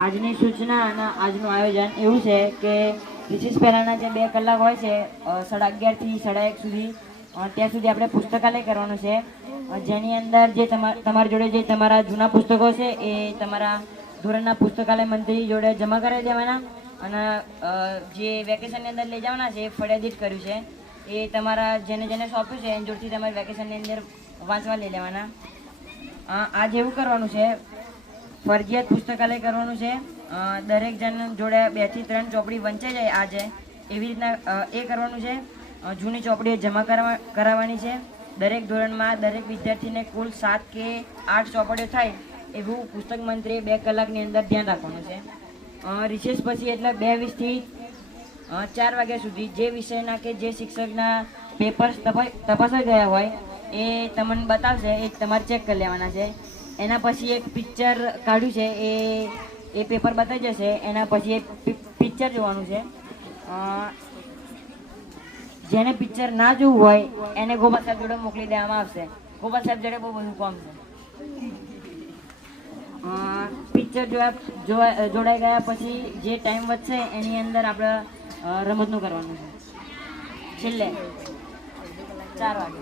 આજની સૂચના અને આજનું આયોજન એવું છે કે રિસીસ પહેલાંના જે બે કલાક હોય છે સાડા અગિયારથી સાડા એક સુધી ત્યાં સુધી આપણે પુસ્તકાલય કરવાનું છે. જેની અંદર જે તમા- તમારી જોડે જે તમારા જૂના પુસ્તકો છે એ તમારા ધોરણના પુસ્તકાલય મંત્રી જોડે જમા કરાવી દેવાના અને જે વેકેશનની અંદર લઈ જવાના છે એ ફળિયાદી કર્યું છે. એ તમારા જેને જેને સોંપ્યું છે એની જોડથી તમારે વેકેશનની અંદર વાંચવા લઈ લેવાના. આજે એવું કરવાનું છે ફરજિયાત પુસ્તકાલય કરવાનું છે. દરેક જણ જોડે બેથી ત્રણ ચોપડી વંચાઈ જાય આજે. એવી રીતના એ કરવાનું છે. જૂની ચોપડીઓ જમા કરવા, કરાવવાની છે. દરેક ધોરણમાં દરેક વિદ્યાર્થીને કુલ સાત કે આઠ ચોપડીઓ થાય એવું પુસ્તક મંત્રીએ બે કલાકની અંદર ધ્યાન રાખવાનું છે. રિસેસ પછી એટલે બે વીસથી ચાર વાગ્યા સુધી જે વિષયના કે જે શિક્ષકના પેપર્સ તપાસાઈ ગયા હોય એ તમને બતાવશે, એ તમારે ચેક કરી લેવાના છે. એના પછી એક પિક્ચર કાઢ્યું છે, એ એ પેપર બતાવી જશે. એના પછી એ પિક્ચર જોવાનું છે. જેને પિક્ચર ના જોવું હોય, એને ગોપાલ સાહેબ જોડે મોકલી દેવામાં આવશે. ગોપાલ સાહેબ જોડે બહુ બધું કામ છે. પિક્ચર જોયા જોડાઈ ગયા પછી જે ટાઈમ વધશે, એની અંદર આપણે રમતનું કરવાનું છે. છેલ્લે, ચાર વાગે.